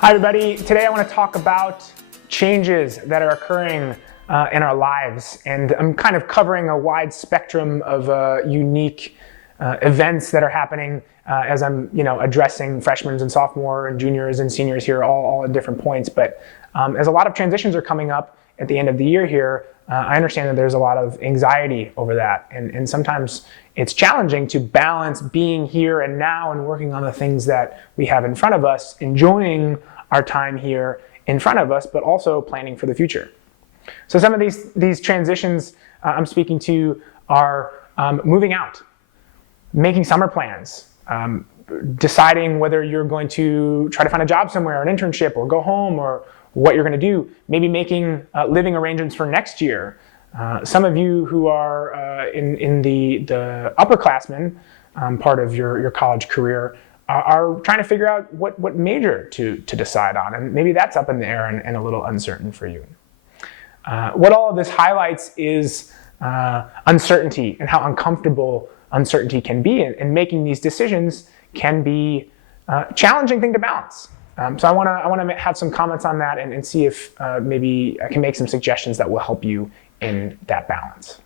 Hi everybody, today I want to talk about changes that are occurring in our lives, and I'm kind of covering a wide spectrum of unique events that are happening as I'm addressing freshmen and sophomores and juniors and seniors here all at different points. But as a lot of transitions are coming up at the end of the year here, I understand that there's a lot of anxiety over that, and sometimes it's challenging to balance being here and now and working on the things that we have in front of us, enjoying our time here in front of us, but also planning for the future. So some of these transitions I'm speaking to are moving out, making summer plans, deciding whether you're going to try to find a job somewhere, an internship, or go home, or what you're going to do, maybe making living arrangements for next year. Some of you who are in the upperclassmen part of your college career are trying to figure out what major to decide on, and maybe that's up in the air and a little uncertain for you. What all of this highlights is uncertainty and how uncomfortable uncertainty can be, and making these decisions can be a challenging thing to balance. So I want to have some comments on that and see if maybe I can make some suggestions that will help you in that balance.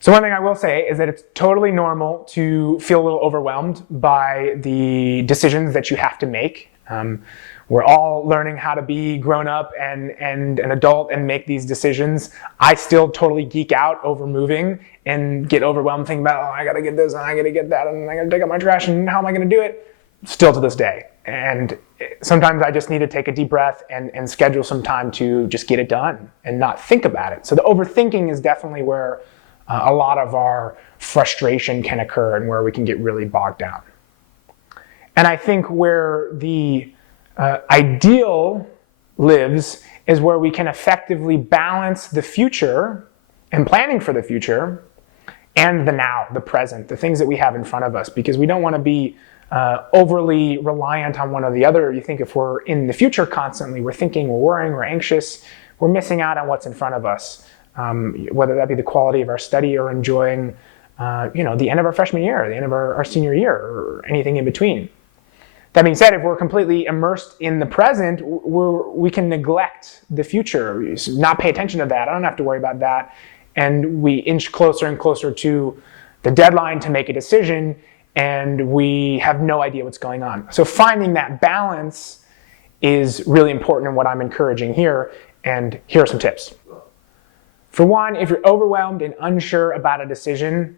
So one thing I will say is that it's totally normal to feel a little overwhelmed by the decisions that you have to make. We're all learning how to be grown up and an adult and make these decisions. I still totally geek out over moving and get overwhelmed thinking about, oh, I gotta get this and I gotta get that and I gotta take out my trash and how am I gonna do it? Still to this day. And sometimes I just need to take a deep breath and schedule some time to just get it done and not think about it. So the overthinking is definitely where a lot of our frustration can occur and where we can get really bogged down. And I think where the ideal lives is where we can effectively balance the future and planning for the future and the now, the present, the things that we have in front of us, because we don't want to be overly reliant on one or the other. You think if we're in the future constantly, we're thinking, we're worrying, we're anxious, we're missing out on what's in front of us. Whether that be the quality of our study or enjoying the end of our freshman year, the end of our senior year, or anything in between. That being said, if we're completely immersed in the present, we can neglect the future, not pay attention to that. I don't have to worry about that. And we inch closer and closer to the deadline to make a decision, and we have no idea what's going on. So finding that balance is really important in what I'm encouraging here, and here are some tips. For one, if you're overwhelmed and unsure about a decision,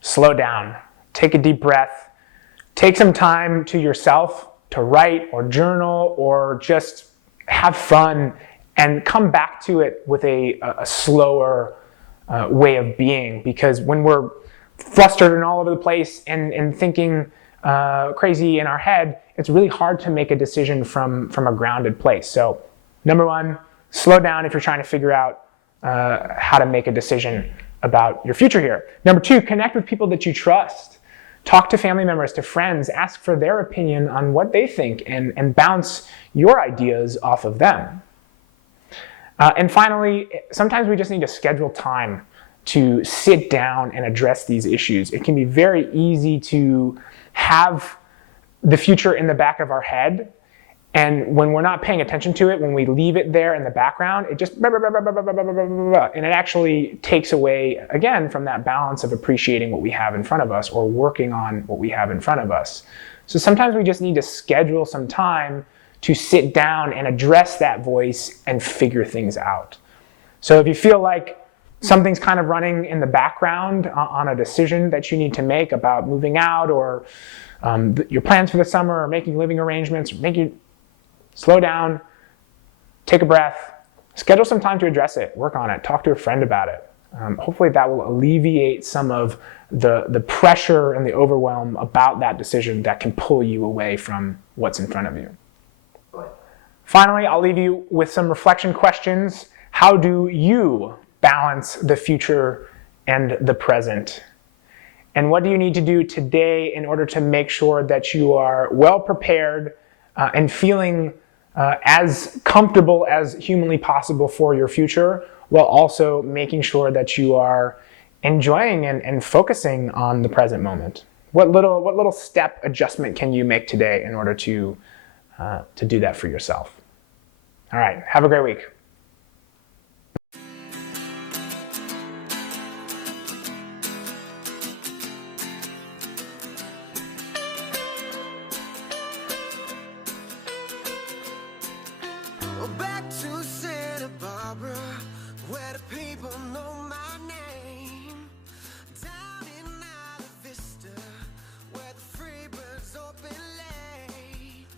slow down, take a deep breath, take some time to yourself to write or journal or just have fun, and come back to it with a slower way of being. Because when we're flustered and all over the place and thinking crazy in our head, it's really hard to make a decision from a grounded place. So number one, slow down if you're trying to figure out how to make a decision about your future here. Number two, connect with people that you trust. Talk to family members, to friends, ask for their opinion on what they think and bounce your ideas off of them. And finally, sometimes we just need to schedule time to sit down and address these issues. It can be very easy to have the future in the back of our head, and when we're not paying attention to it, when we leave it there in the background, it just and it actually takes away, again, from that balance of appreciating what we have in front of us or working on what we have in front of us. So sometimes we just need to schedule some time to sit down and address that voice and figure things out. So if you feel like something's kind of running in the background on a decision that you need to make about moving out, or your plans for the summer, or making living arrangements, slow down, take a breath, schedule some time to address it, work on it, talk to a friend about it. Hopefully that will alleviate some of the pressure and the overwhelm about that decision that can pull you away from what's in front of you. Finally, I'll leave you with some reflection questions. How do you balance the future and the present? And what do you need to do today in order to make sure that you are well prepared and feeling as comfortable as humanly possible for your future, while also making sure that you are enjoying and focusing on the present moment? What little step adjustment can you make today in order to to do that for yourself. All right, have a great week. Back to Santa Barbara, where the people know